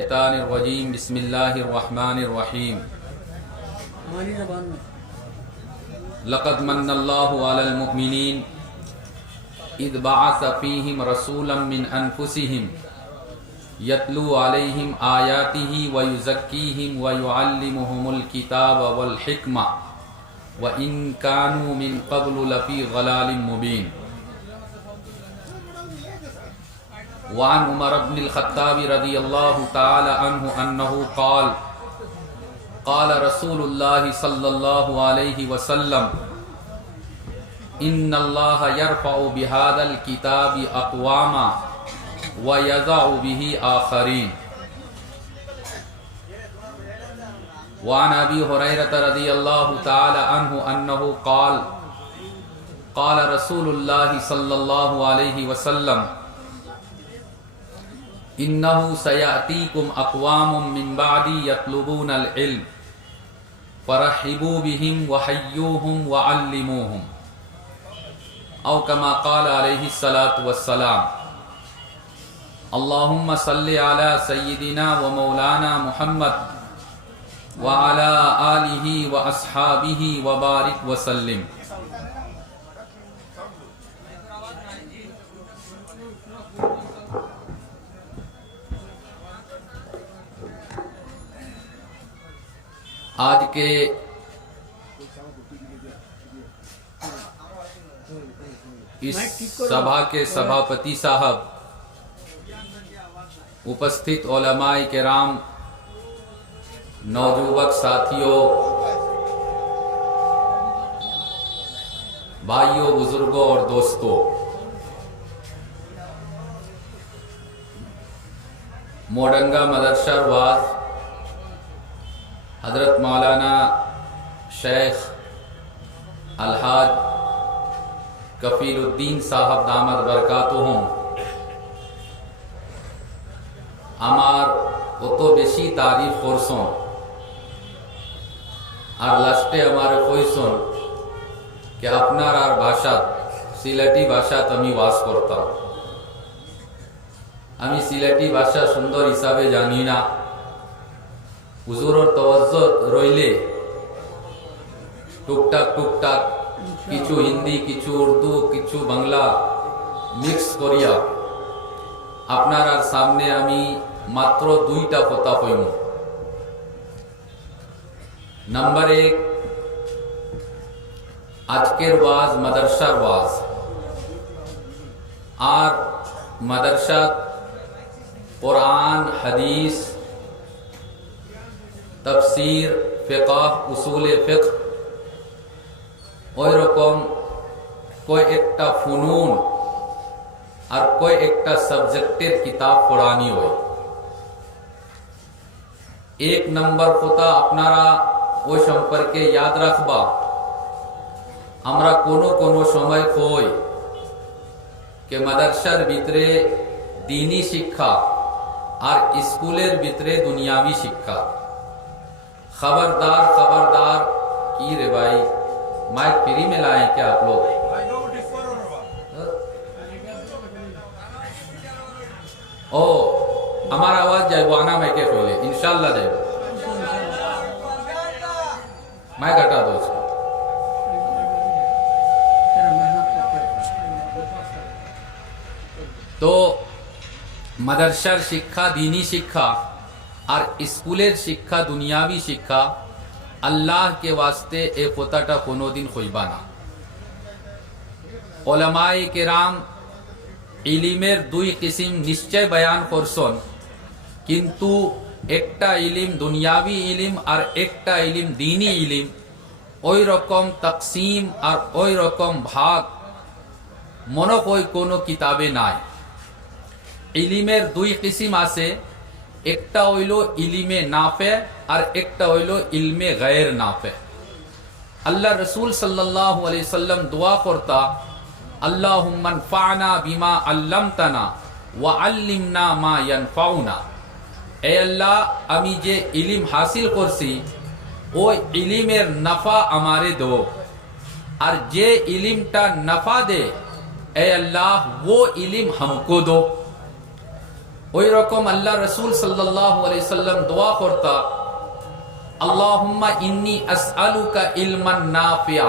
الشیطان الرجیم بسم اللہ الرحمن الرحیم لقد من اللہ علی المؤمنین اذ بعث فیہم رسولا من انفسہم یتلو علیہم آیاتہ ویزکیہم ویعلمہم الکتاب والحکمہ وإن كانوا من قبل لفی ضلال مبین. وعن عمر بن الخطاب رضی اللہ تعالی عنہ انہ قال قال رسول اللہ صلی اللہ علیہ وسلم ان اللہ یرفع بهذا الكتاب اقواما ویضع به آخرین. وعن ابی ہریرہ رضی اللہ تعالی عنہ انہ قال قال رسول اللہ صلی اللہ علیہ وسلم انه سيأتيكم اقوام من بعدي يطلبون العلم فرحبوا بهم وحيوهم وعلموهم او كما قال عليه الصلاة والسلام. اللهم صل على سيدنا ومولانا محمد وعلى آله واصحابه وبارك وسلم. آج کے اس سبھا کے سبھاپتی صاحب، اپستھت علماء کرام، نوجوان ساتھیوں، بھائیوں، بزرگوں اور دوستوں، موڈنگا مدرسہ واز حضرت مولانا شیخ الحاج کفیل الدین صاحب دامت برکاتہم আমার অত বেশি তারিফ করছন আর লাস্টে আমার কইছন যে আপনার আর ভাষা সিলেটি ভাষাত আমি ওয়াজ করতাম। আমি সিলেটি ভাষা সুন্দর হিসাবে জানি না, হুজুরের তওয়াজ্জুহ রইলে টুকটাক কিছু হিন্দি, কিছু উর্দু, কিছু বাংলা মিক্স করিয়া আপনার সামনে আমি মাত্র দুইটা কথা কইম। নাম্বার 1, আজকের ওয়াজ মাদ্রাসার ওয়াজ, আর মাদ্রাসা কোরআন, হাদিস, তফসির, ফিকহ, উসুলে ফিকহ, ওই রকম কোই একটা ফুনুন আর কোই একটা সাবজেক্টের কিতাব পড়ানি হয়। 1 নম্বর কথা আপনারা ওই সম্পর্কে ইয়াদ রাখবা। আমরা কোনো সময় কই যে মাদ্রাসার ভিতরে দীনী শিক্ষা আর স্কুলের ভিতরে দুনিয়াবি শিক্ষা। खबरदार की रे भाई, माइक फ्री में लाए क्या आप लोग? ओ हमारा आवाज जाए आना माइके खोले इंशाल्लाह जाए। माइक हटा दो उसको। तो মাদ্রাসার শিক্ষা, দীনী শিক্ষা আর স্কুলের শিক্ষা, দুনিয়াবি শিক্ষা, আল্লাহকে ওয়াস্তে এই কথাটা কোনোদিন হইবা না। উলামায়ে কেরাম ইলমের 2 কিসম নিশ্চয় বয়ান করছেন, কিন্তু একটা ইলম দুনিয়াবি ইলম আর একটা ইলম দ্বীনি ইলম, ওই রকম তাকসিম আর ওই রকম ভাগ মনে হয় কোনো কিতাবে নাই। ইলমের 2 কিসম আছে, একটা হইল ইলমে নাফে আর একটা হইল ইলমে গায়র নাফে। আল্লাহ রসুল সাল্লাল্লাহু আলাইহি সাল্লাম দোয়া করতা, আল্লাহুম্মা আনফা'না বিমা আল্লামতানা ওয়া আল্লিমনা মা ইয়ানফাউনা। এ আল্লাহ, আমি যে ইলম হাসিল করছি ওই ইলমের নফা আমারে দো, আর যে ইলমটা নফা দে এ আল্লাহ वो इल्म हमको दो। ওই রকম আল্লাহ রসুল সাল্লাল্লাহু আলাইহি সাল্লাম দোয়া করতা, अल्लाहुम्मा इन्नी अस्अलुका इल्मन नाफिया,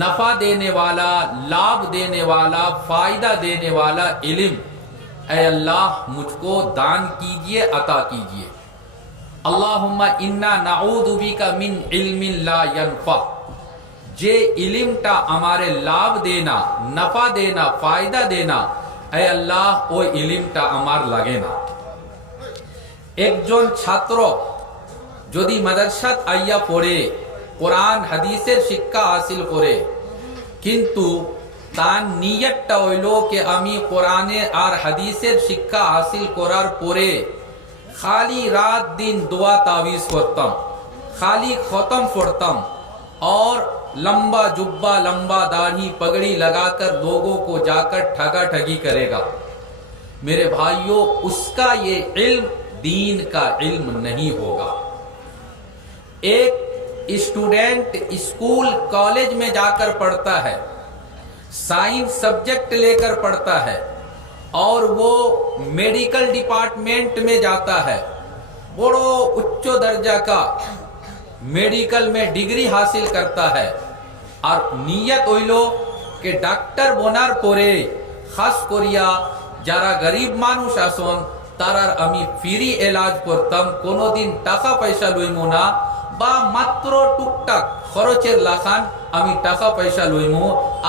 नफा देने वाला, लाभ देने वाला, फायदा देने वाला इल्म ऐ अल्लाह मुझको दान कीजिए, अता कीजिए। अल्लाहुम्मा इन्ना नाऊदु बिका मिन इल्मिन ला यनफा, जे इल्मटा हमारे लाभ देना, नफा देना, फायदा देना, ऐ अल्लाह ओ इल्मटा हमार लगे ना। একজন ছাত্র যদি মাদ্রাসাত আইয়া পড়ে কোরআন হাদিসের শিক্ষা হাসিল করে, কিন্তু তার নিয়তটা হইল যে আমি কোরআনে আর হাদিসের শিক্ষা হাসিল করার পরে খালি রাত दिन दुआ तावीज করতাম, खाली खत्म पढ़ताम और लंबा जुब्बा, लंबा दाढ़ी पगड़ी लगाकर लोगों को जाकर ठगा ठगी करेगा, मेरे भाइयों उसका ये इल्म दीन का इल्म नहीं होगा। एक स्टूडेंट स्कूल कॉलेज में जाकर पढ़ता है, साइंस सब्जेक्ट लेकर पढ़ता है और वो मेडिकल डिपार्टमेंट में जाता है, बड़ो उच्च दर्जा का मेडिकल में डिग्री हासिल करता है, और नियत হইলো कि ডাক্তার বনার পরে খাস করিয়া যারা গরিব মানুষ আসন তারার আমি ফ্রি এলাজ করতাম, কোনোদিন টাকা পয়সা লইমু না, বা মাত্র টুকটাক খরচের লাখান আমি টাকা পয়সা লইমু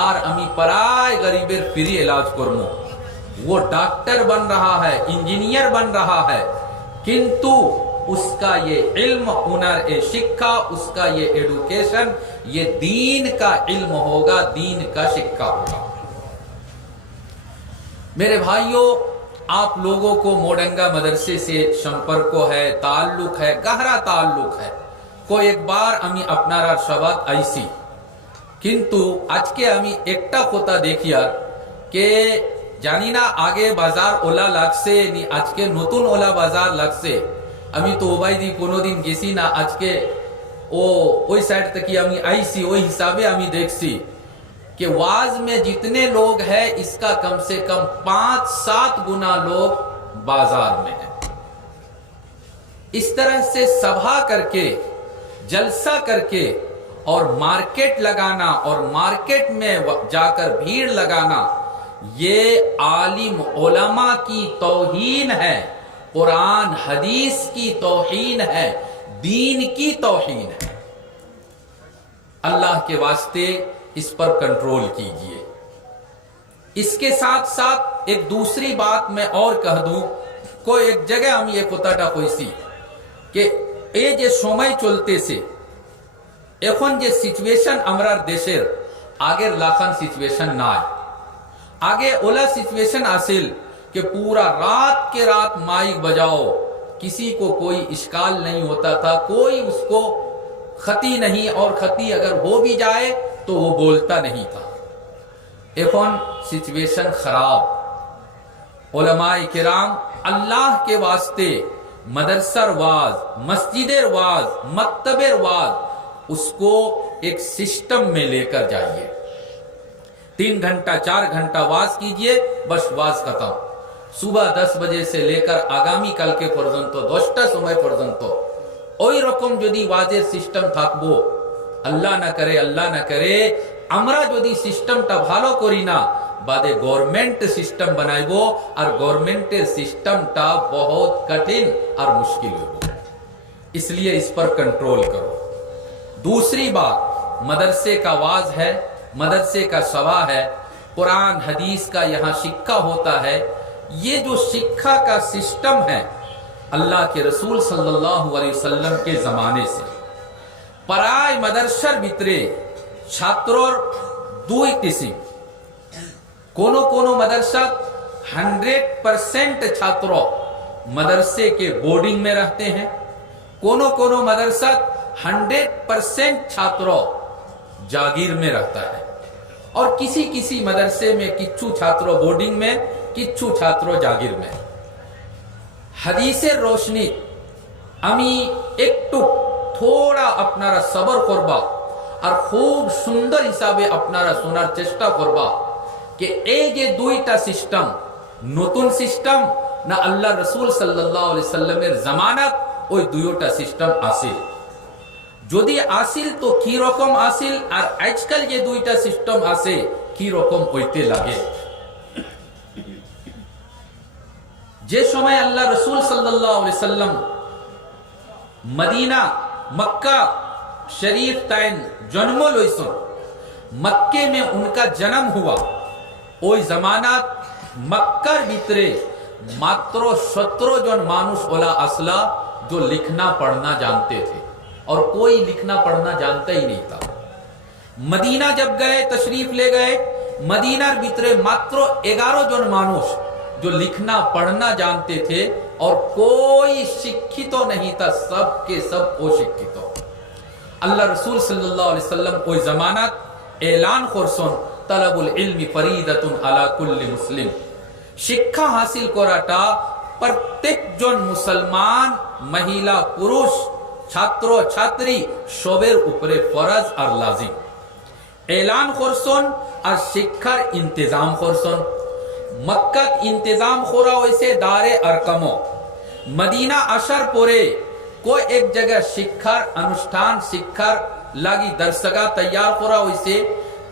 আর আমি পরায় গরিবের ফ্রি এলাজ করমু। वो डॉक्टर बन रहा है, इंजीनियर बन रहा है, किंतु उसका ये इल्म, हुनर ए शिक्षा, उसका ये एडुकेशन, ये दीन का इल्म होगा, दीन का शिक्षा होगा। मेरे भाइयों, आप लोगों को मोडंगा मदरसे से संपर्क है, ताल्लुक है, गहरा ताल्लुक है। कोई एक बार আমি আপনারা সবাত আইছি, কিন্তু আজকে আমি একটা কথা দেখিয়ার কে জানি না আগে বাজার ওলা লাগছে নি আজকে নতুন ওলা বাজার লাগছে। আমি তো ওবাইদি কোনোদিন গেছি না, আজকে ও ওই সাইড থেকে আমি আইছি, ওই হিসাবে আমি দেখছি कि वाज में जितने लोग हैं इसका कम से कम 5-7 गुना लोग बाजार में है। इस तरह से सभा करके, जलसा करके और मार्केट लगाना और मार्केट में जाकर भीड़ लगाना, ये आलिम उलमा की तौहीन है, कुरान हदीस की तौहीन है, दीन की तौहीन है। अल्लाह के वास्ते इस पर कंट्रोल कीजिए। इसके साथ साथ एक दूसरी बात मैं और कह दूं, कोई एक जगह हम ये কথাটা কইছি कि এই যে সময় চলতেছে, এখন যে সিচুয়েশন আমরার দেশের আগের লাখান সিচুয়েশন নাই। आगे ओला सिचुएशन हासिल कि पूरा रात के रात माइक बजाओ, किसी को कोई इश्काल नहीं होता था, कोई उसको खती नहीं, और खती अगर हो भी जाए तो वो बोलता नहीं था। এখন सिचुएशन खराब। उलमाए किराम अल्लाह के वास्ते मदरसर वाज, मस्जिदेर वाज, मक्तबेर वाज, उसको एक सिस्टम में लेकर जाइए। 3 घंटा 4 घंटा वाज कीजिए, बस वाज खत्म। सुबह 10 बजे से लेकर आगामी कल के पर्यंत 10টা সময় পর্যন্ত ওই রকম যদি ওয়াজের সিস্টেম থাকবো, আল্লাহ না করে, আল্লাহ না করে আমরা যদি সিস্টেমটা ভালো করি না, বাদে গভর্নমেন্ট সিস্টেম বানাইবো, আর গভর্নমেন্টের সিস্টেমটা बहुत कठिन और मुश्किल होगा। इसलिए इस पर कंट्रोल करो। दूसरी बात, मदरसे का वाज है, मदरसे का सभा है, कुरान हदीस का यहाँ शिक्षा होता है। ये जो शिक्षा का सिस्टम है अल्लाह के रसूल सल्लल्लाहु अलैहि वसल्लम के जमाने से पराय मदरसार भितरे छात्रोर 2 किस्म। कोनो कोनो मदरसा 100% छात्र मदरसे के बोर्डिंग में रहते हैं, कोनो कोनो मदरसा 100% छात्र जागीर में रहता है, और किसी किसी मदरसे में किच्छु छात्र बोर्डिंग में, किच्छु छात्र जागीर में। हदीसेर रोशनी আমি একটু थोड़ा আপনারা সবর করবা আর খুব সুন্দর হিসাবে আপনারা শোনার চেষ্টা করবা कि এই যে দুইটা সিস্টেম, নতুন সিস্টেম না আল্লাহ রসুল সাল্লাল্লাহু আলাইহি সাল্লামের জামানাত ওই দুইটা সিস্টেম আসিল। যদি আসিল তো কি রকম আসিল, আর আজকাল যে দুইটা সিস্টেম আছে কি রকম হইতে লাগে। যে সময় আল্লাহ রসুল সাল্লাল্লাহু আলাইহি সাল্লাম মদিনা मक्का शरीफ ताइन जन्म लइसन, मक्के में उनका जन्म हुआ। ओई जमानात मक्कार भीतरे मात्र 17 जन मानुष वाला असला जो लिखना पढ़ना जानते थे, और कोई लिखना पढ़ना जानता ही नहीं था। मदीना जब गए, तशरीफ ले गए, मदीना भीतरे मात्र 11 जन मानुष जो लिखना पढ़ना जानते थे, और कोई शिक्षित तो नहीं था, सब के सब अशिक्षित। अल्लाह रसूल सल्लल्लाहु अलैहि वसल्लम ओई जमानात ऐलान करसन तलबुल इल्मी फरीदतुन अला कुल्ली मुस्लिम, शिक्षा हासिल कराटा प्रत्येक जन मुसलमान महिला पुरुष छात्र छात्री सবের উপরে फरज और लाजिम। ऐलान करसन और शिक्षार इंतजाम करसन। मक्का इंतजाम करा वैसे दारे अरकमो, मदीना आसार परे कोई एक जगह शिक्षार अनुष्ठान शिक्षार लागी दरसगा तैयार करा वैसे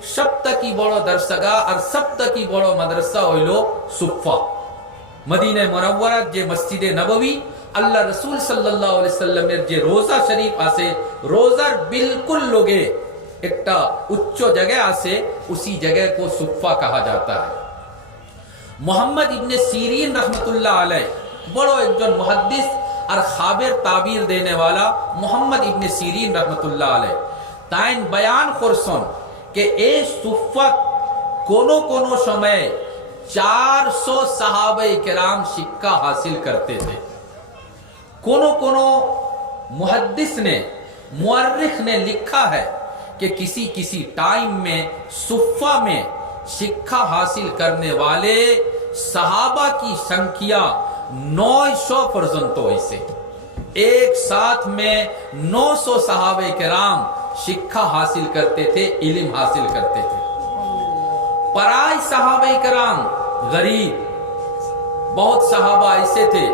सप्तकी बड़ो दरसगा और सप्तकी बड़ो मदरसा हইলো सुफ़ा। मदीना मुनव्वरा जे मस्जिदे नबवी अल्लाह रसूल सल्लल्लाहु अलैहि वसल्लमेर जे रोजा शरीफ आसे, रोजार बिल्कुल लोगे एकटा उच्च जगह आसे, उसी जगह को सुफ़ा कहा जाता है। मोहम्मद इब्ने सीरीन रहमतुल्लाह अलैह बड़ो एकजन मुहद्दिस और खाबिर ताबीर देने वाला मोहम्मद इब्ने सीरीन रहमतुल्लाह अलैह ताइन बयान करसन के ए सुफ़ा कोनो कोनो समय 400 सहाबाए किराम शिक्षा हासिल करते थे। कोनो कोनो मुहद्दिस ने मुअर्रिख ने लिखा है कि किसी किसी टाइम में सुफ़ा में शिक्षा हासिल करने वाले सहाबा की संख्या 900 पर्यंत ऐसे एक साथ में 900 सहाबे किराम शिक्षा हासिल करते थे, इल्म हासिल करते थे। पराई सहाबे किराम गरीब, बहुत सहाबा ऐसे थे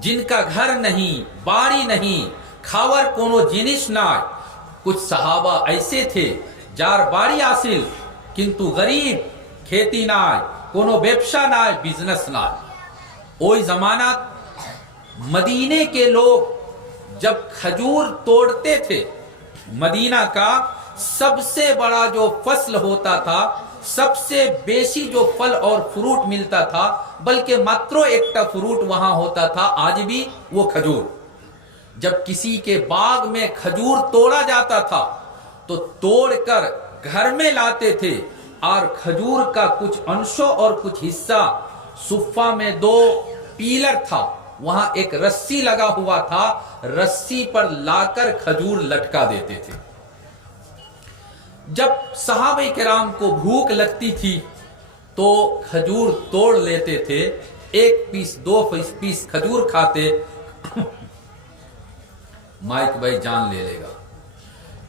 जिनका घर नहीं, बाड़ी नहीं, खावर कोनो जिनिस ना। कुछ सहाबा ऐसे थे जार बाड़ी हासिल किंतु गरीब, खेती ना, कोनो व्यवसा ना, बिजनेस ना। ओई जमाना मदीने के लोग जब खजूर तोड़ते थे, मदीना का सबसे बड़ा जो फसल होता था, सबसे बेसी जो फल और फ्रूट मिलता था, बल्कि मात्र एकटा फ्रूट वहां होता था आज भी, वो खजूर। जब किसी के बाग में खजूर तोड़ा जाता था तो तोड़कर घर में लाते थे, और खजूर का कुछ अंशों और कुछ हिस्सा सुफ़ा में 2 पीलर था, वहां एक रस्सी लगा हुआ था, रस्सी पर लाकर खजूर लटका देते थे। जब सहाबे किराम को भूख लगती थी तो खजूर तोड़ लेते थे, 1 पीस 2 पीस खजूर खाते। माइक भाई जान ले लेगा।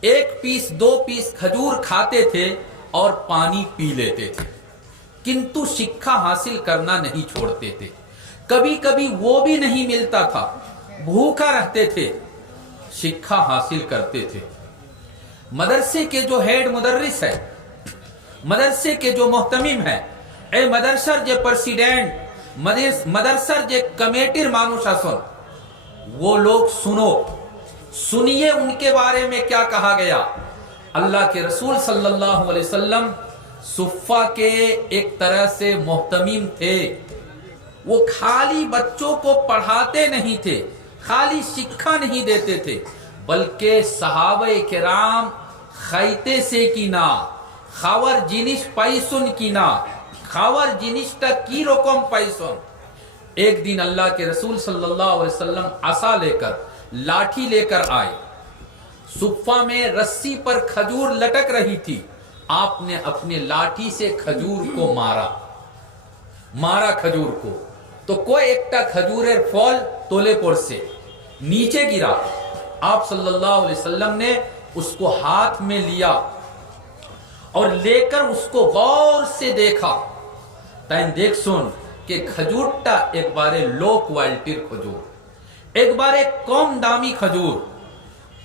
1 पीस 2 पीस खजूर खाते थे और पानी पी लेते थे, किंतु शिक्षा हासिल करना नहीं छोड़ते थे। कभी कभी वो भी नहीं मिलता था, भूखा रहते थे, शिक्षा हासिल करते थे। मदरसे के जो हेड मुदर्रिस है, मदरसे के जो मोहतमिम है, ए मदरसर जे प्रेसिडेंट, मदरसर जे कमेटीर मानुष आसन, वो लोग सुनिए उनके बारे में क्या कहा गया। अल्लाह के रसूल सल्लल्लाहु अलैहि वसल्लम सुफ़ा के एक तरह से मोहतमिम थे। वो खाली बच्चों को पढ़ाते नहीं थे, खाली शिक्षा नहीं देते थे, बल्कि सहाबे किराम खैते से की ना, खावर जिनिस पैसुन की ना, खावर जिनिसटा की रकम पैसुन। एक दिन अल्लाह के रसूल सल्लल्लाहु अलैहि वसल्लम आसा लेकर, लाठी लेकर आए। सुफ़ा में रस्सी पर खजूर लटक रही थी, आपने अपने लाठी से खजूर को मारा खजूर को, तो कोई एकटा खजूरेर फल तोले पर से नीचे गिरा। आप सल्लल्लाहु अलैहि वसल्लम ने उसको हाथ में लिया اور لے کر اس کو غور سے دیکھا تین دیکھ سن کہ کھجورٹا ایک بارے لو کوالٹیر کھجور، ایک بارے کم دامی کھجور۔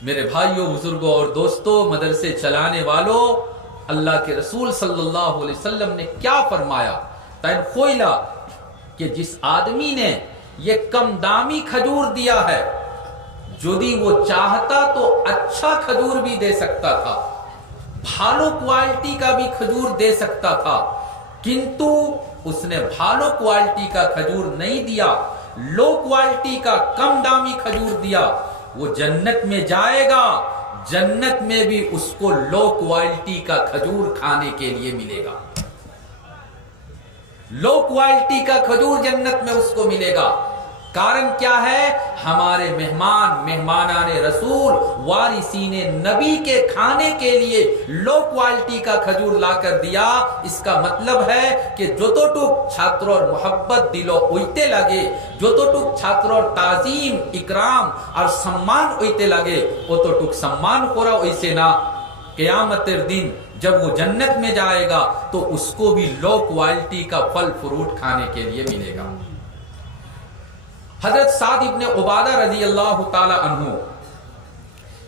میرے بھائیوں، بزرگوں اور دوستوں، مدرسے چلانے والوں، اللہ کے رسول صلی اللہ علیہ وسلم نے کیا فرمایا؟ تین خویلا کہ جس آدمی نے یہ کم دامی کھجور دیا ہے، جدی وہ چاہتا تو اچھا کھجور بھی دے سکتا تھا، بھالو کوالٹی کا بھی کھجور دے سکتا تھا، کنتو اس نے بھالو کوالٹی کا کھجور نہیں دیا، لو کوالٹی کا کم دامی کھجور دیا۔ وہ جنت میں جائے گا، جنت میں بھی اس کو لو کوالٹی کا کھجور کھانے کے لیے ملے گا، لو کوالٹی کا کھجور جنت میں اس کو ملے گا۔ کارن کیا ہے؟ ہمارے مہمانان رسول وارثین نبی کے کھانے کے لیے لو کوالٹی کا کھجور لا کر دیا۔ اس کا مطلب ہے کہ جتوٹک چھاترور محبت دلو ہوئیتے لگے، جتوٹک چھاترور تعظیم اکرام اور سمان ہوئیتے لگے، اتوٹک سمان کورا ویسے نہ قیامت دن جب وہ جنت میں جائے گا تو اس کو بھی لو کوالٹی کا پھل فروٹ کھانے کے لیے ملے گا۔ حضرت سعد ابن عبادہ رضی اللہ تعالی عنہ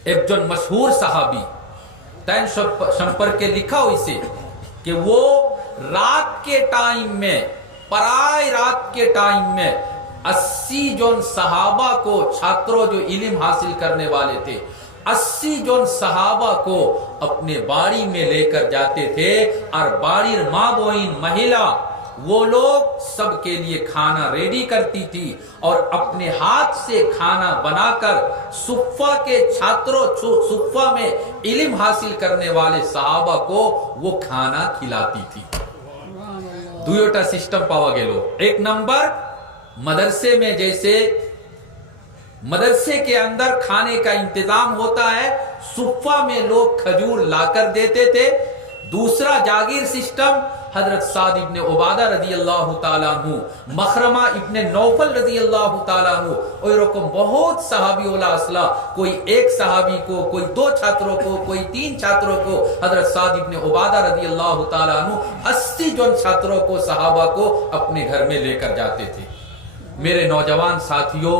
ایک جن مشہور صحابی، تین شمپر کے لکھا ہوئی سے کہ وہ رات کے ٹائم میں، پرائے رات کے ٹائم میں 80 جن صحابہ کو، چھاتروں جو علم حاصل کرنے والے تھے، 80 جن صحابہ کو اپنے باڑی میں لے کر جاتے تھے، اور باڑی ماں بوئین مہیلا وہ لوگ سب کے لیے کھانا ریڈی کرتی تھی، اور اپنے ہاتھ سے کھانا بنا کر صفہ کے چھاتروں، صفہ میں علم حاصل کرنے والے صحابہ کو وہ کھانا کھلاتی تھی۔ دویوٹا سسٹم پاوا گیلو، ایک نمبر مدرسے میں جیسے مدرسے کے اندر کھانے کا انتظام ہوتا ہے، صفہ میں لوگ کھجور لا کر دیتے تھے۔ دوسرا جاگیر سسٹم، حضرت سعد ابن عبادہ رضی اللہ تعالیٰ عنہ، مخرمہ ابن نوفل رضی اللہ تعالیٰ عنہ، اور رقم بہت صحابی اولا اصلہ، کوئی ایک صحابی کو، کوئی 2 چھاتروں کو، کوئی 3 چھاتروں کو، حضرت سعد ابن عبادہ رضی اللہ تعالیٰ عنہ 80 جن چھاتروں کو، صحابہ کو اپنے گھر میں لے کر جاتے تھے۔ میرے نوجوان ساتھیوں،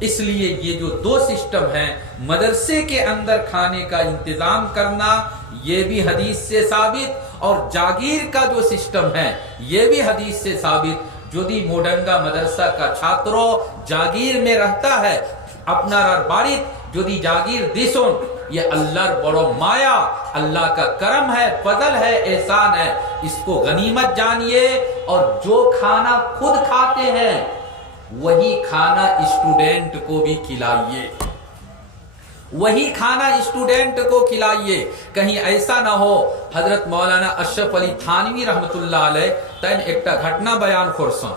اس لیے یہ جو 2 سسٹم ہیں، مدرسے کے اندر کھانے کا انتظام کرنا، یہ بھی حدیث سے ثابت، اور جاگیر کا جو سسٹم ہے یہ بھی حدیث سے ثابت۔ جو دی موڈنگا مدرسہ کا چھاتروں جاگیر میں رہتا ہے، اپنا باری جو دی جاگیر دیسون، یہ اللہ بڑو مایا، اللہ کا کرم ہے، فضل ہے، احسان ہے، اس کو غنیمت جانیے، اور جو کھانا خود کھاتے ہیں وہی کھانا اسٹوڈنٹ کو بھی کھلائیے، وہی کھانا اسٹوڈنٹ کو کھلائیے۔ کہیں ایسا نہ ہو، حضرت مولانا اشرف علی تھانوی رحمت اللہ علیہ تین ایک گھٹنا بیان کرسن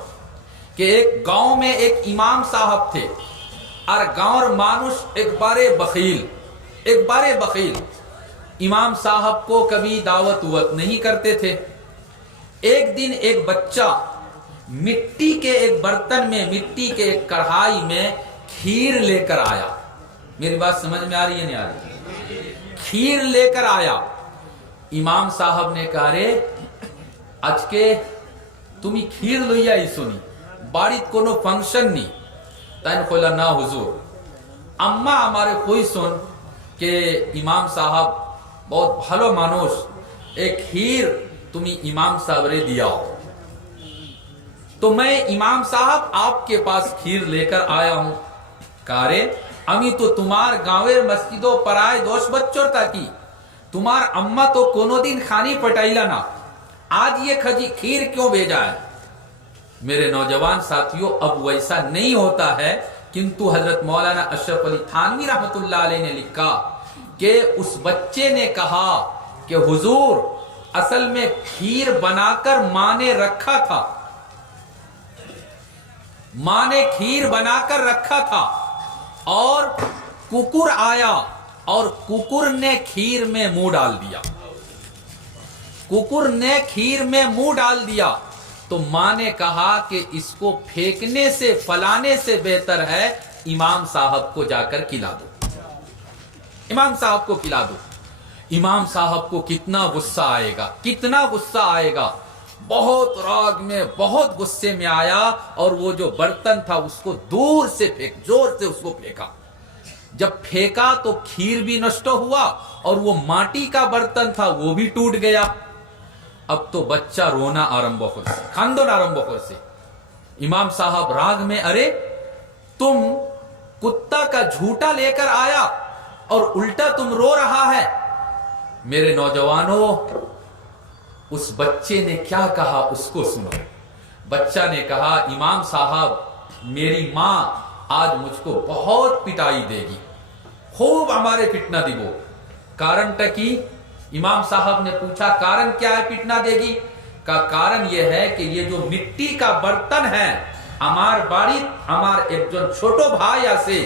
کہ ایک گاؤں میں ایک امام صاحب تھے، اور گاؤں مانوش ایک بارے بخیل امام صاحب کو کبھی دعوت نہیں کرتے تھے۔ ایک دن ایک بچہ مٹی کے ایک برتن میں، مٹی کے ایک کڑھائی میں کھیر لے کر آیا۔ میری بات سمجھ میں آ رہی ہے نہیں آ رہی؟ کھیر لے کر آیا۔ امام صاحب نے کہا، رے آج کے تمہیں کھیر لویا ہی سنی، باڑیت کو نو فنکشن نہیں۔ تین کھولا نا حضور، اما ہمارے کوئی سن کہ امام صاحب بہت بھلو مانوش، ایک کھیر تمہیں امام صاحب رے دیا ہو، تو میں امام صاحب آپ کے پاس کھیر لے کر آیا ہوں۔ کہا، رے امی تو تمہار گاویر مسجدوں پرائے دوش بچور تا کی، تمہار اما تو کونو دن خانی پٹائیلا نا، آج یہ کھیر کیوں بھیجا ہے؟ میرے نوجوان ساتھیوں، اب ویسا نہیں ہوتا ہے، کنتو حضرت مولانا اشرف علی تھانوی رحمت اللہ علیہ نے لکھا کہ اس بچے نے کہا کہ حضور اصل میں کھیر بنا کر ماں نے رکھا تھا، ماں نے کھیر بنا کر رکھا تھا، اور ککر آیا اور ککر نے کھیر میں منہ ڈال دیا، ککر نے کھیر میں منہ ڈال دیا، تو ماں نے کہا کہ اس کو پھینکنے سے، پھلانے سے بہتر ہے امام صاحب کو جا کر کھلا دو، امام صاحب کو کھلا دو۔ इमाम साहब को कितना गुस्सा आएगा, कितना गुस्सा आएगा। बहुत राग में, बहुत गुस्से में आया और वो जो बर्तन था उसको दूर से जोर से उसको फेंका। जब फेंका तो खीर भी नष्ट हुआ और वो माटी का बर्तन था वो भी टूट गया। अब तो बच्चा रोना आरंभ हो से, खानदन आरंभ हो से। इमाम साहब राग में, अरे तुम कुत्ता का झूठा लेकर आया और उल्टा तुम रो रहा है। मेरे नौजवानों, उस बच्चे ने क्या कहा उसको सुनो। बच्चा ने कहा, इमाम साहब मेरी मां आज मुझको बहुत पिटाई देगी, खूब हमारे पिटना दिबो। कारण टकी? इमाम साहब ने पूछा कारण क्या है पिटना देगी? का कारण यह है कि ये जो मिट्टी का बर्तन है हमार बाड़ी, हमार एक जो छोटो भाई से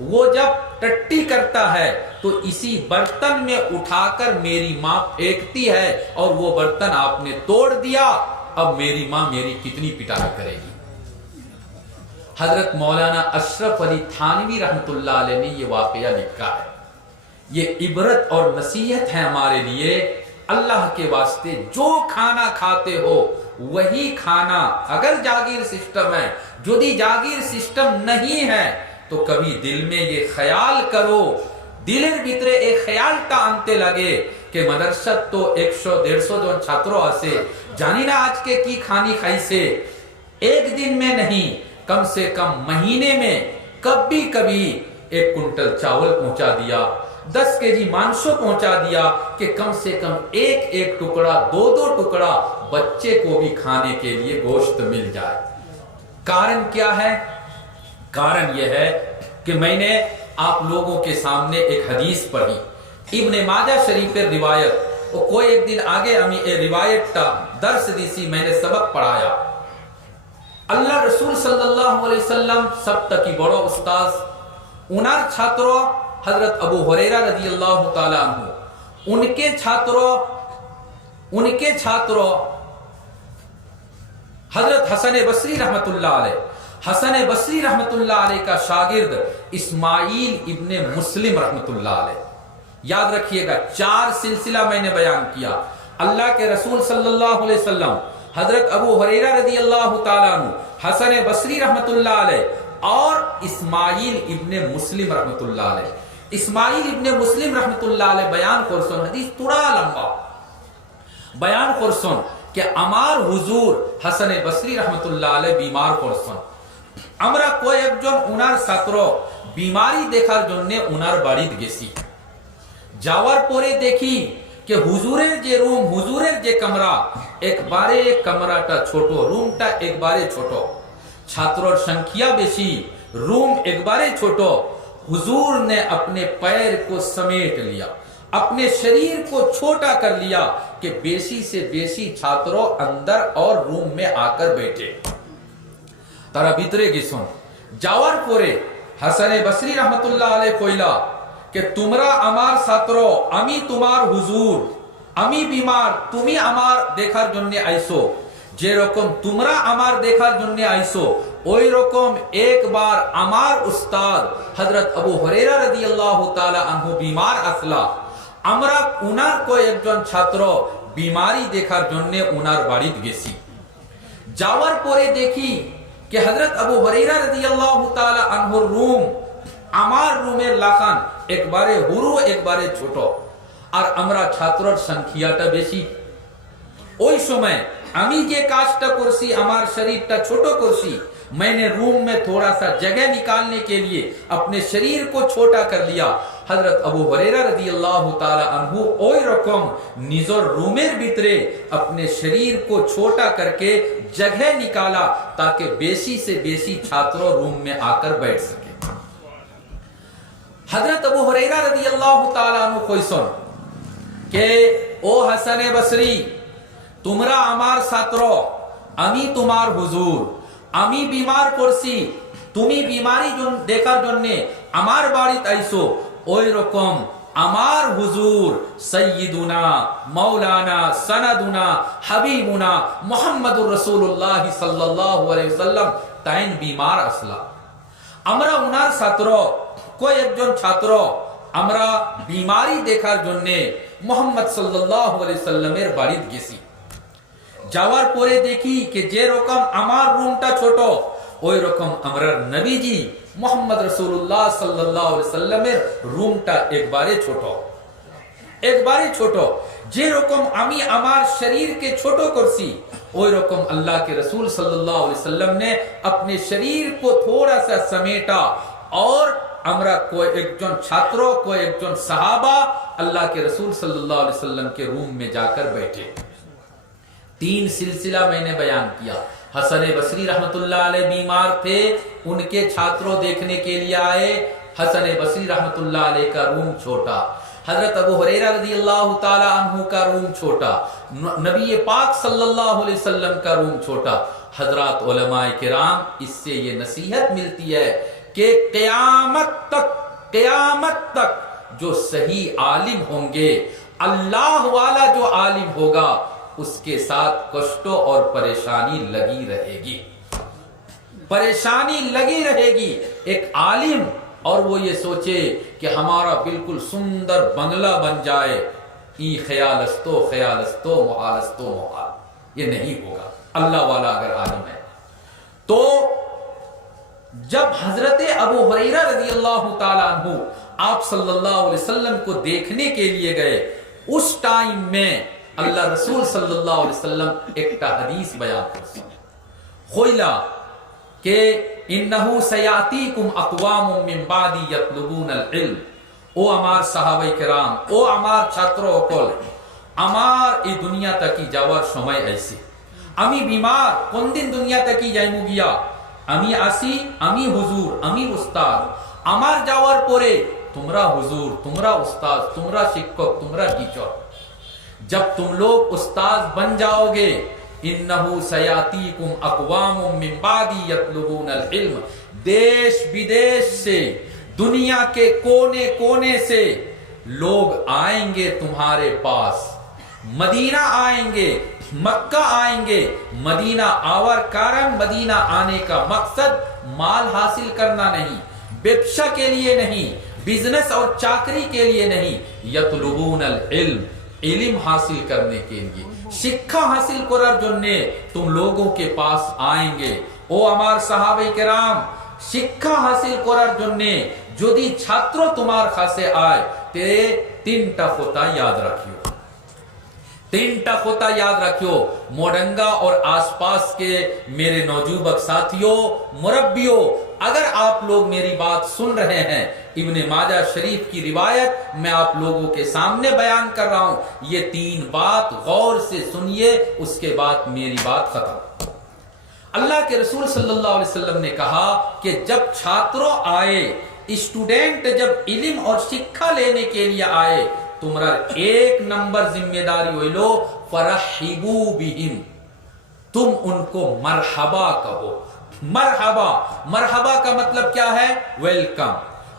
वो जब टट्टी करता है तो इसी बर्तन में उठाकर मेरी मां फेंकती है और वो बर्तन आपने तोड़ दिया। अब मेरी मां मेरी कितनी पिटाई करेगी। हजरत मौलाना अशरफ अली थानवी रहमतुल्लाह अलैह ने ये वाकया लिखा है। ये इबरत और नसीहत है हमारे लिए। अल्लाह के वास्ते जो खाना खाते हो वही खाना, अगर जागीर सिस्टम है, यदि जागीर सिस्टम नहीं है तो कभी दिल में ये ख्याल करो, दिलेर भीतरे एक ख्यालटा आनते लगे कि मदरसत तो 100-150 जन छात्रों आसे, जानी ना आज के की खानी खाई से, एक दिन में नहीं कम से कम महीने में कभी कभी 1 कुंटल चावल पहुंचा दिया, 10 केजी मांसो पहुंचा दिया कि कम से कम एक टुकड़ा, 2 टुकड़ा बच्चे को भी खाने के लिए गोश्त मिल जाए। कारण क्या है? कारण यह है कि मैंने आप लोगों के सामने एक हदीस पढ़ी, इब्ने माजा शरीफेर रिवायत। और कोई एक दिन आगे हमें ये रिवायत का दर्स दीसी, मैंने सबक पढ़ाया। अल्लाह रसूल सल्लल्लाहु अलैहि वसल्लम सब तक की बड़ो उस्ताद उनार छात्रों हजरत अबू हुरैरा रदियल्लाहु ताला अन्हु, उनके छात्रों हजरत हसन बसरी रहमतुल्लाह अलैह, हसन बसरी रहमतुल्लाह अलैह का शागिर्द इस्माइल इब्ने मुस्लिम रहमतुल्लाह अलैह। याद रखिएगा, 4 सिलसिला मैंने बयान किया। अल्लाह के रसूल सल्लल्लाहु अलैहि वसल्लम, हजरत अबू हुरैरा रदियल्लाहु ताला अन्हु, हसन बसरी रहमतुल्लाह अलैह और इस्माइल इब्ने मुस्लिम रहमतुल्लाह अलैह। इस्माइल इब्ने मुस्लिम रहमतुल्लाह अलैह बयान करसन, हदीस थोड़ा लंबा बयान करसन कि अमार हुजूर हसन बसरी रहमतुल्लाह अलैह बीमार करसन। আমরা কয়েকজন উনার ছাত্র বিমারি দেখার জন্য উনার বাড়িতে গেছি। যাওয়ার পরে দেখি कि হুজুরের যে রুম, হুজুরের যে कमरा, একবারে कमराটা ছোট, রুমটা একবারে ছোট, ছাত্রর সংখ্যা বেশি, रूम একবারে ছোট। हुजूर ने अपने पैर को समेट लिया, अपने शरीर को छोटा कर लिया कि बेसी से बेसी छात्रों अंदर और रूम में आकर बैठे। तारा भीतरे गेसन जावार परे हसन बसरी रहमतुल्लाह अलैह कइला कि तुमरा आमार छात्र, आमी तुमार हुजूर, आमी बीमार, तुमी आमार देखार जन्य आइसो, जे रकम तुमरा आमार देखार जन्य आइसो ओई रकम एक बार आमार उस्ताद हजरत अबू हुरैरा रदियल्लाहु ताला अन्हु बीमार असला। আমরা উনার কয়েকজন ছাত্র বিমারি দেখার জন্য উনার বাড়িতে গেছি। যাওয়ার পরে দেখি कि हजरत अबू हुरैरा रदियल्लाहु ताला अन्हुर रूम আমার রুমের লাখান একবারে হুরু, একবারে ছোট, আর আমরা ছাত্রর সংখ্যাটা বেশি। ওই সময় আমি যে কাজটা করছি, আমার শরীরটা ছোট করছি, मैंने रूम में थोड़ा सा जगह निकालने के लिए अपने शरीर को छोटा कर लिया। हजरत अबू हुरैरा रदियल्लाहु ताला अन्हु ओई रकम निजर रूमेर भीतरे अपने शरीर को छोटा करके जगह निकाला ताकि बेसी से बेसी छात्रों रूम में आकर बैठ सके। हजरत अबू हुरैरा रदियल्लाहु ताला अन्हु कइसन के ओ हसन बसरी, तुमरा आमार छात्र, आमी तुमार हुजूर, আমি বিমার করছি, তুমি বিমারি দেখার জন্য আমার বাড়িতে আইছো। ওই রকম আমার হুজুর সৈয়দুনা মাওলানা সনদুনা হাবিবুনা মুহাম্মদুর রাসূলুল্লাহ সাল্লাল্লাহু আলাইহি ওয়াসাল্লাম তাইন বিমার আসলা। আমরা উনার ছাত্র, কয়েকজন ছাত্র আমরা বিমারি দেখার জন্য মুহাম্মদ সাল্লাল্লাহু আলাইহি সাল্লামের বাড়িতে গেছি। যাওয়ার পরে দেখি যে যেরকম আমার রুমটা ছোট, ওই রকম আমরা নবীজি মুহাম্মদ রাসূলুল্লাহ সাল্লাল্লাহু আলাইহি সাল্লামের রুমটা একবারে ছোট। যেরকম আমি আমার শরীরকে ছোট করছি, ওই রকম अल्लाह के रसूल सल्लल्लाहु अलैहि वसल्लम ने अपने शरीर को थोड़ा सा समेटा और আমরা कोई एकजन छात्रों कोई एकजन सहाबा अल्लाह के रसूल सल्लल्लाहु अलैहि वसल्लम के रूम में जाकर बैठे। 3 सिलसिला मैंने बयान किया। हसन बसरी रहमतुल्लाह अलैह बीमार थे, उनके छात्रों देखने के लिए आए। हसन बसरी रहमतुल्लाह अलैह का रूम छोटा, हजरत अबू हुरैरा रज़ियल्लाहु ताला अन्हु का रूम छोटा, नबी पाक सल्लल्लाहु अलैहि वसल्लम का रूम छोटा। हजरत उलमाए किराम, इससे ये नसीहत मिलती है कि क़यामत तक जो सही आलिम होंगे, अल्लाह वाला जो आलिम होगा, उसके साथ कष्टों और परेशानी लगी रहेगी। एक आलिम और वो ये सोचे कि हमारा बिल्कुल सुंदर बंगला बन जाए, ई ख्यालस्तो मुहाल, ये नहीं होगा। अल्लाह वाला अगर आलिम है तो जब हजरत अबू हुरैरा रज़ियल्लाहु ताला अन्हु आप सल्लल्लाहु अलैहि वसल्लम को देखने के लिए गए, उस टाइम में अल्लाह रसूल सल्लल्लाहु अलैहि वसल्लम एक हदीस बयान करते हैं, खुइला के इन्नहु सयातीकुम अक़वामुम मिन बादी यतलुबूनल इल्म। ओ আমার সাহাবায়ে কেরাম, ও আমার ছাত্র অকল, আমার এই দুনিয়া তাকি যাওয়ার সময় আইছে। আমি বিমার, কোন দিন দুনিয়া তাকি যাইমু গিয়া, আমি আসি, আমি হুজুর, আমি উস্তাদ। আমার যাওয়ার পরে তোমরা হুজুর, তোমরা উস্তাদ, তোমরা শিক্ষক, তোমরা टीचर। जब तुम लोग उस्ताद बन जाओगे, इन्नहु सयातीकुम अक़वामुम मिन बादी यतलुबूनल इल्म, देश विदेश से, दुनिया के कोने कोने से लोग आएंगे तुम्हारे पास। मदीना आएंगे, मक्का आएंगे। मदीना आवर कारण, मदीना आने का मकसद माल हासिल करना नहीं, व्यवसाय के लिए नहीं, बिजनेस और चाकरी के लिए नहीं, यतलुबूनल इल्म, इल्म हासिल करने के लिए, शिक्षा हासिल करार जन्ने तुम लोगों के पास आएंगे। ओ আমার সাহাবায়ে কেরাম, শিক্ষা হাসিল করার জন্য যদি ছাত্র তোমার কাছে আয়, তে তিনটা কথা याद रखियो। मोडंगा और आसपास के मेरे नौजुवक साथियों, मुरब्बियों, अगर आप लोग मेरी बात सुन रहे हैं, इब्ने माजा शरीफ की रिवायत मैं आप लोगों के सामने बयान कर रहा हूं, ये 3 बात गौर से सुनिए, उसके बाद मेरी बात खत्म। अल्लाह के रसूल सल्लल्लाहु अलैहि वसल्लम ने कहा कि जब छात्रों आए, स्टूडेंट जब इल्म और शिक्षा लेने के लिए आए, तुम्हारा 1 नंबर जिम्मेदारी होइलो फरहिबू बिहिम, तुम उनको मरहबा कहो। मरहबा का मतलब क्या है? वेलकम,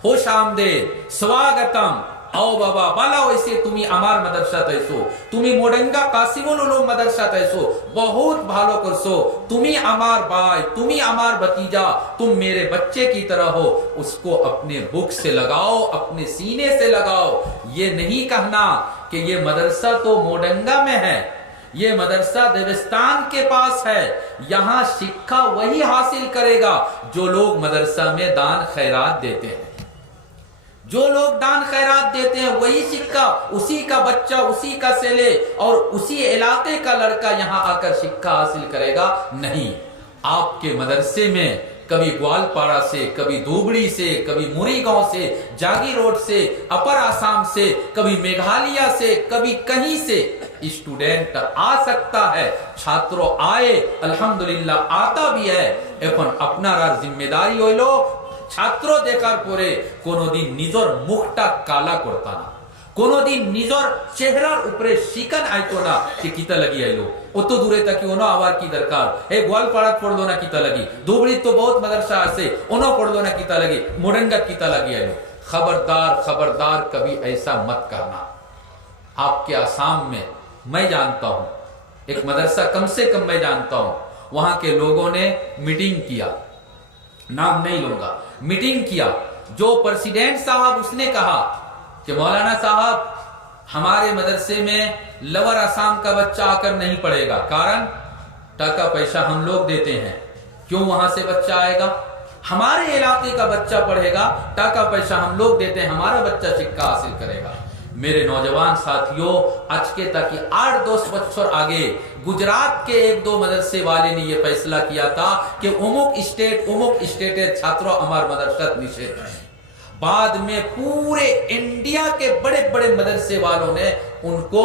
खुश आमदेद, स्वागतम। आओ बाबा बाला, वैसे तुम्ही আমার মাদ্রাসাত আইছো, তুমি মোডেঙ্গা কাসিমুল উলুম মাদ্রাসাত আইছো, बहुत ভালো করছো, তুমি আমার भाई, তুমি আমার भतीजा, तुम मेरे बच्चे की तरह हो, उसको अपने बुक से लगाओ, अपने सीने से लगाओ। ये नहीं कहना कि ये मदरसा तो मोडंगा में है, ये मदरसा देवस्थान के पास है, यहाँ शिक्षा वही हासिल करेगा जो लोग मदरसा में दान खैरात देते हैं। जो लोग दान खैरात देते हैं वही शिक्षा, उसी का बच्चा, उसी का सेले और उसी इलाके का लड़का यहाँ आकर शिक्षा हासिल करेगा। नहीं, आपके मदरसे में कभी ग्वालपाड़ा से, कभी धुबड़ी से, कभी मुरी गांव से, जागी रोड से, अपर आसाम से, कभी मेघालय से, कभी कहीं से स्टूडेंट आ सकता है। छात्रों आए, अल्हम्दुलिल्लाह आता भी है। এখন আপনার जिम्मेदारी হইলো ছাত্র দেখার পরে কোনদিন নিজের মুখটা কালা করতা না, কোনদিন নিজের চেহারার উপরে শিকান আইতো না যে কিতা লাগি আইলো, অত দূরে তাকি ওনো আবার কি দরকার, এই গোয়ালপাড়াত পড়লো না কিতা লাগি, ধুবড়ি তো বহুত মাদ্রাসা আছে, ওনো পড়লো না কিতা লাগি, মোডেঙ্গাত কিতা লাগি আইলো। खबरदार खबरदार, कभी ऐसा मत करना। आपके आसाम में मैं जानता हूं एक मदरसा, कम से कम मैं जानता हूं, वहां के लोगों ने मीटिंग किया, नाम नहीं लूंगा, मीटिंग किया। जो प्रेसिडेंट साहब उसने कहा کہ مولانا صاحب ہمارے مدرسے میں لور آسام کا بچہ آ کر نہیں پڑھے گا، کارن ٹکا پیسہ ہم لوگ دیتے ہیں، کیوں وہاں سے بچہ آئے گا؟ ہمارے علاقے کا بچہ پڑھے گا، ٹکا پیسہ ہم لوگ دیتے ہیں، ہمارا بچہ سکہ حاصل کرے گا۔ میرے نوجوان ساتھیوں، آج کے تک 8-10 بچر آگے گجرات کے 1-2 مدرسے والے نے یہ فیصلہ کیا تھا کہ امک اسٹیٹ چھاتروں ہمار مدرسہ نشید ہے۔ بعد میں پورے انڈیا کے بڑے بڑے مدرسے والوں نے ان کو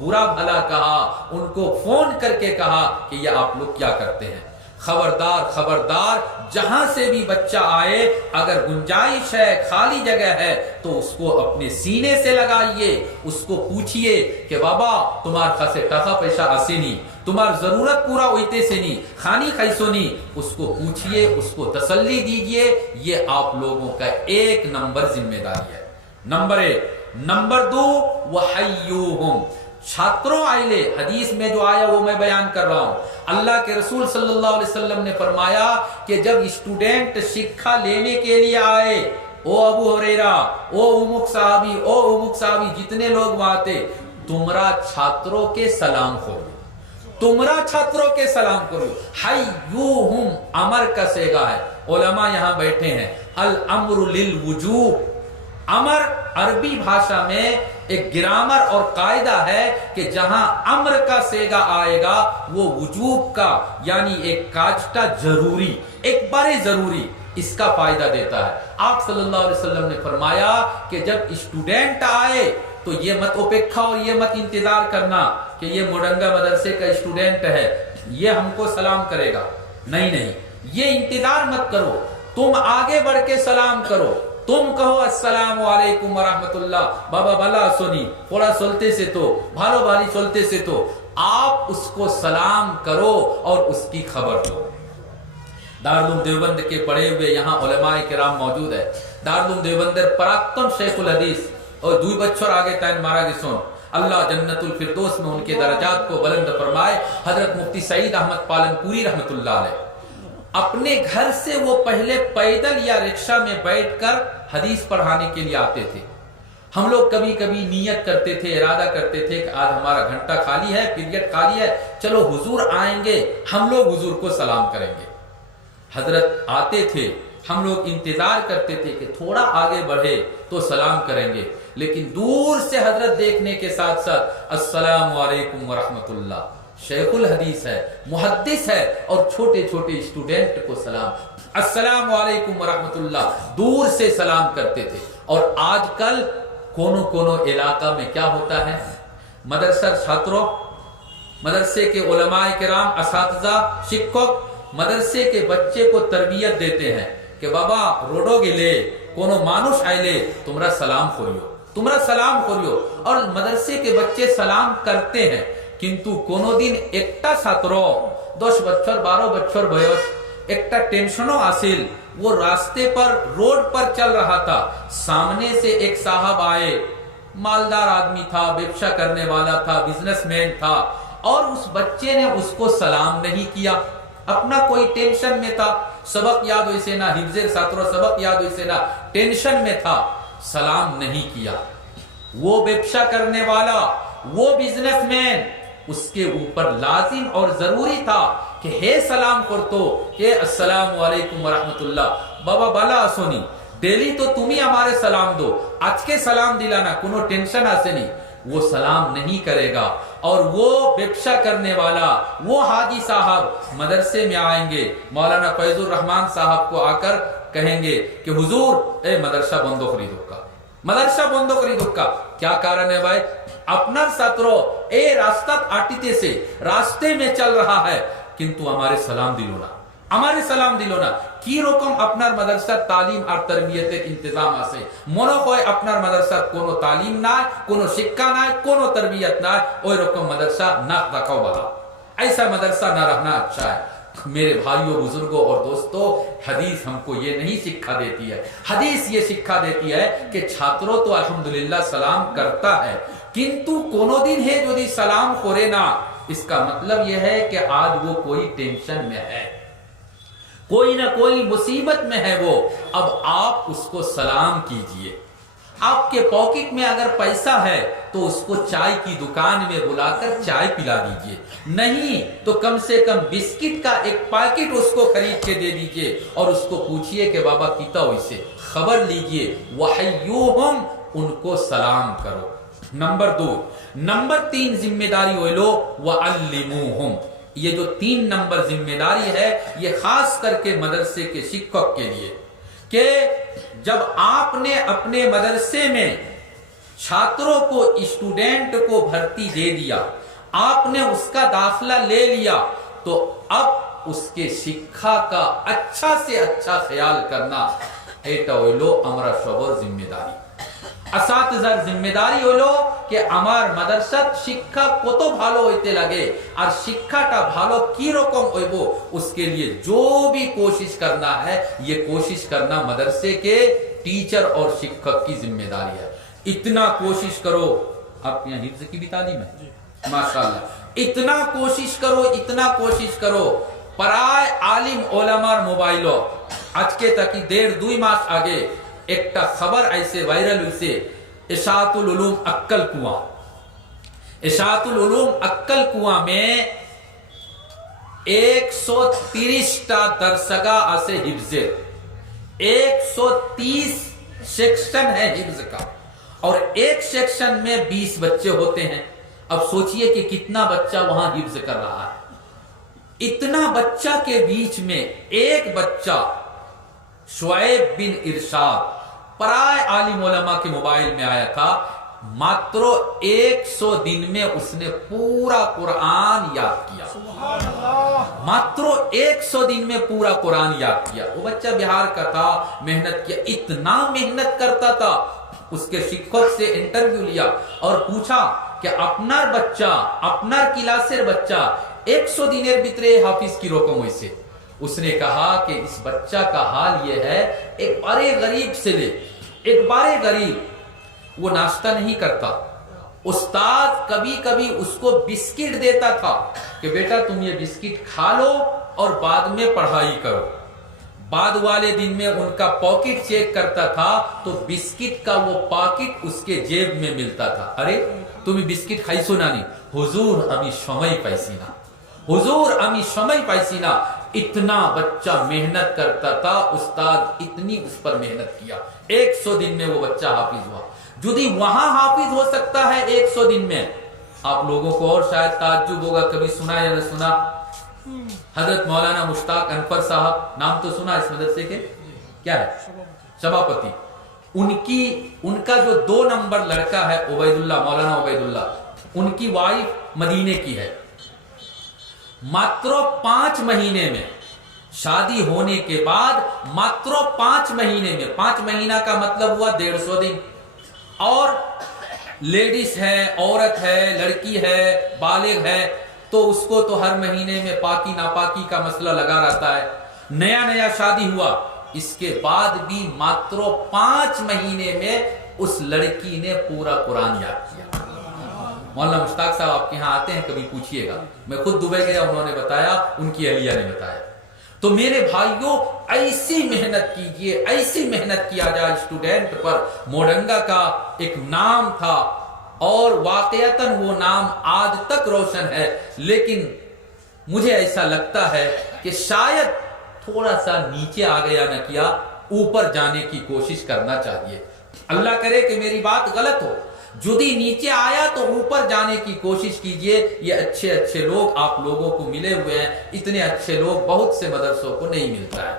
برا بھلا کہا، ان کو فون کر کے کہا کہ یہ آپ لوگ کیا کرتے ہیں۔ خبردار خبردار، جہاں سے بھی بچہ آئے، اگر گنجائش ہے، خالی جگہ ہے تو اس کو اپنے سینے سے لگائیے، اس کو پوچھئے کہ بابا تمہار خاصے ٹکا پیسہ آسے نہیں، تمہار ضرورت پورا ہوئیتے سے نہیں، خانی خیسو نہیں، اس کو پوچھئے، اس کو تسلی دیجئے۔ یہ آپ لوگوں کا 1 نمبر ذمہ داری ہے۔ نمبر 1۔ نمبر 2، وحیوہم، چھاتروں آئلے، حدیث میں جو آیا وہ میں بیان کر رہا ہوں۔ اللہ کے رسول صلی اللہ علیہ وسلم نے فرمایا کہ جب اسٹوڈنٹ سکھا لینے کے لیے آئے، او ابو ہریرہ، او امک صحابی، جتنے لوگ وہاں تھے، تمہرا چھاتروں کے سلام کرو، تمہرا چھاتروں کے سلام کرو۔ حیوہم امر کا صیغہ ہے، علماء یہاں بیٹھے ہیں۔ الامر للوجوب، امر عربی بھاشا میں ایک گرامر اور قاعدہ ہے کہ جہاں امر کا صیغہ آئے گا وہ وجوب کا، یعنی ایک کاجٹا ضروری، ایک بڑے ضروری، اس کا فائدہ دیتا ہے۔ آپ صلی اللہ علیہ وسلم نے فرمایا کہ جب اسٹوڈنٹ آئے تو یہ مت اپیکھا اور یہ مت انتظار کرنا کہ یہ موڈنگا مدرسے کا اسٹوڈنٹ ہے، یہ ہم کو سلام کرے گا، نہیں، یہ انتظار مت کرو، تم آگے بڑھ کے سلام کرو، تم کہو السلام علیکم ورحمت اللہ، بابا بھلا سنی پوڑا سولتے سے تو بھالو بھالی سولتے سے تو، آپ اس کو سلام کرو اور اس کی خبر دو۔ دارالعلوم دیوبند کے پڑھے ہوئے یہاں علماء کرام موجود ہے۔ دارالعلوم دیوبندر پراکتم شیخ الحدیث اور 2 بچر آگے تین مارا گسون، اللہ جنت الفردوس میں ان کے درجات کو بلند فرمائے، حضرت مفتی سعید احمد پالن پوری رحمت اللہ علیہ، اپنے گھر سے وہ پہلے پیدل یا رکشہ میں بیٹھ کر حدیث پڑھانے کے لیے آتے تھے۔ ہم لوگ کبھی کبھی نیت کرتے تھے، ارادہ کرتے تھے کہ آج ہمارا گھنٹہ خالی ہے، پیریڈ خالی ہے، چلو حضور آئیں گے، ہم لوگ حضور کو سلام کریں گے۔ حضرت آتے تھے، ہم لوگ انتظار کرتے تھے کہ تھوڑا آگے بڑھے تو سلام کریں گے، لیکن دور سے حضرت دیکھنے کے ساتھ ساتھ السلام علیکم ورحمت اللہ، شیخ الحدیث ہے، محدث ہے، اور چھوٹے چھوٹے اسٹوڈنٹ کو سلام، السلام علیکم ورحمت اللہ، دور سے سلام کرتے تھے۔ اور آج کل کونوں علاقہ میں کیا ہوتا ہے، مدرسہ چھاتروں، مدرسے کے علماء کرام، اساتذہ، شکھک مدرسے کے بچے کو تربیت دیتے ہیں کہ بابا روڈو گلے کونو مانوش آئلے تمہرا سلام کریو، اور مدرسے کے بچے سلام کرتے ہیں، کنتو کونو دن ایکٹا چھاترو 10 بچر 12 بچر بھیوس ایکٹا ٹینشنوں حاصل، وہ راستے پر روڈ پر چل رہا تھا، سامنے سے ایک صاحب آئے، مالدار آدمی تھا، بیوشا کرنے والا تھا، بزنس مین تھا، اور اس بچے نے اس کو سلام نہیں کیا، اپنا کوئی ٹینشن میں تھا، سبق یاد ہوئی سے نہ، حفظ ساترو سبق یاد ہوئی سے نہ، ٹینشن میں تھا، سلام نہیں کیا۔ وہ بیوشا کرنے والا، وہ بزنس مین، اس کے اوپر لازم اور ضروری تھا کہ ہے سلام کرتو کہ السلام علیکم ورحمت اللہ، بابا بالا سونی ڈیلی تو تمہیں ہمارے سلام دو، آج کے سلام دلانا کنو ٹینشن آسے نہیں، وہ سلام نہیں کرے گا۔ اور وہ بیوشا کرنے والا، وہ حاجی صاحب مدرسے میں آئیں گے، مولانا فیض الرحمان صاحب کو آ کر کہیں گے کہ حضور اے مدرسہ بندو خریدو کا، مدرسہ بندو خریدو کا، کیا کارن ہے بھائی؟ اپنا ساترو اے راستہ آٹیتے سے راستے میں چل رہا ہے، کنتو ہمارے سلام دلونا کی رکم اپنار مدرسہ تعلیم اور تربیت انتظام آسے منو کوئی اپنار مدرسہ کونو تعلیم نہ، کونو شکا نہ، کونو تربیت نہ، اوئی رکم مدرسہ نہ رکھو بلا، ایسا مدرسہ نہ رہنا اچھا ہے۔ میرے بھائیوں، بزرگوں اور دوستوں، حدیث ہم کو یہ نہیں سکھا دیتی ہے، حدیث یہ سکھا دیتی ہے کہ چھاتروں تو الحمدللہ سلام کرتا ہے، کنتو کونو دن ہے جو دی سلام خورے نا، اس کا مطلب یہ ہے کہ آج وہ کوئی ٹینشن میں ہے، کوئی نہ کوئی مصیبت میں ہے وہ، اب آپ اس کو سلام کیجئے، आपके पॉकेट में अगर पैसा है तो उसको चाय की दुकान में बुलाकर चाय पिला दीजिए, नहीं तो कम से कम बिस्किट का एक पैकेट उसको खरीद के दे दीजिए और उसको पूछिए कि बाबा किता वैसे खबर लीजिए, वहय्यूहुम, उनको सलाम करो। नंबर 2। नंबर 3 जिम्मेदारी वो लो वअल्लिमूहुम। ये जो 3 नंबर जिम्मेदारी है ये खास करके मदरसे के शिक्षक के लिए, कि जब आपने अपने मदरसे में छात्रों को, स्टूडेंट को भर्ती दे दिया, आपने उसका दाखिला ले लिया, तो अब उसके शिक्षा का अच्छा से अच्छा ख्याल करना এটা হইল আমরা সবার জিম্মেদারি। আসাতিজার জিম্মেদারি হলো যে আমার মাদ্রাসার শিক্ষা কত ভালো হইতে লাগে আর শিক্ষাটা ভালো কি রকম হইব, उसके लिए जो भी कोशिश करना है ये कोशिश करना मदरसे के टीचर और शिक्षक की जिम्मेदारी है। इतना कोशिश करो, आप यहाँ हिफ्ज की भी तालीम है माशाअल्लाह, इतना कोशिश करो, इतना कोशिश करो, पराय आलिम ओलामार मोबाइलो আজকে তাকি 1.5-2 মাস আগে একটা খবর ऐसे वायरल হইছে, इशाअतुल उलूम अक्कल कुआं, इशाअतुल उलूम अक्कल कुआं में 130টা दरसगा আছে हिफ्ज़े, 130 सेक्शन है हिफ्ज का और एक सेक्शन में 20 बच्चे होते हैं। अब सोचिए कि कितना बच्चा वहां हिफ्ज कर रहा है। इतना बच्चा के बीच में एक बच्चा शुएब बिन इरशाद पराय आलिम उलमा के मोबाइल में आया था, मात्र 100 दिन में उसने पूरा कुरान याद किया, मात्र 100 दिन में पूरा कुरान याद किया। वो बच्चा बिहार का था, मेहनत किया, इतना मेहनत करता था। उसके शिक्षक से इंटरव्यू लिया और पूछा कि अपनार बच्चा, अपनार क्लासेर बच्चा 100 दिनेर भितरे हाफिज की रकम हुई। उसने कहा कि इस बच्चा का हाल ये है, एक बारे गरीब से ले, एक बारे गरीब, वो नाश्ता नहीं करता, उस्ताद कभी कभी उसको बिस्किट देता था कि बेटा तुम ये बिस्किट खा लो और बाद में पढ़ाई करो। बाद वाले दिन में उनका पॉकेट चेक करता था तो बिस्किट का वो पॉकेट उसके जेब में मिलता था। अरे तुम बिस्किट खाइसो ना? नहीं हुजूर अभी समय पाइसी ना, हुजूर अभी समय पाइसी ना। इतना बच्चा मेहनत करता था, उस्ताद इतनी उस पर मेहनत किया, 100 दिन में वो बच्चा हाफिज हुआ। यदि वहां हाफिज हो सकता है 100 दिन में, आप लोगों को और शायद ताज्जुब होगा, कभी सुना या न सुना, हजरत मौलाना मुश्ताक अनवर साहब, नाम तो सुना इस मदरसे के, क्या है, सभापति। उनका जो 2 नंबर लड़का है उबैदुल्ला, मौलाना उबैदुल्ला, उनकी वाइफ मदीने की है। मात्र 5 महीने में शादी होने के बाद, मात्र 5 महीने में, 5 महीना का मतलब हुआ 150 दिन, और लेडीज है, औरत है, लड़की है, बालिग है, तो उसको तो हर महीने में पाकी नापाकी का मसला लगा रहता है। नया नया शादी हुआ, इसके बाद भी मात्र 5 महीने में उस लड़की ने पूरा कुरान याद किया। मौलाना मुश्ताक साहब आपके यहाँ आते हैं, कभी पूछिएगा, मैं खुद दुबई गया, उन्होंने बताया, उनकी अहलिया ने बताया। तो मेरे भाइयों, ऐसी मेहनत कीजिए, ऐसी मेहनत किया जाए। स्टूडेंट पर मोरंगा का एक नाम था और वाकईतन वो नाम आज तक रोशन है, लेकिन मुझे ऐसा लगता है कि शायद थोड़ा सा नीचे आ गया न किया, ऊपर जाने की कोशिश करना चाहिए। अल्लाह करे कि मेरी बात गलत हो, यदि नीचे आया तो ऊपर जाने की कोशिश कीजिए। ये अच्छे अच्छे लोग आप लोगों को मिले हुए हैं, इतने अच्छे लोग बहुत से मदरसों को नहीं मिलता है।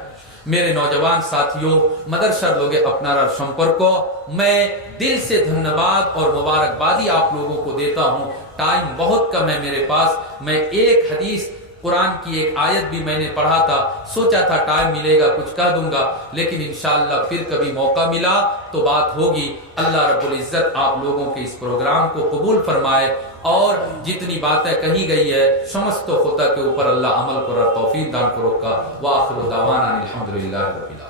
मेरे नौजवान साथियों, मदरसा लोगे अपना संपर्क को मैं दिल से धन्यवाद और मुबारकबादी आप लोगों को देता हूँ। टाइम बहुत कम है मेरे पास। मैं एक हदीस कुरान की एक आयत भी मैंने पढ़ा था, सोचा था टाइम मिलेगा कुछ कह दूंगा, लेकिन इंशाअल्लाह फिर कभी मौका मिला तो बात होगी। अल्लाह रब्बुल इज्जत आप लोगों के इस प्रोग्राम को कबूल फरमाए और जितनी बातें कही गई है समस्त खुदा के ऊपर अल्लाह अमल कर तौफीक दान करो का। व आखिरु दावाना अनिल हम्दुलिल्लाहि रब्बिल आलमीन।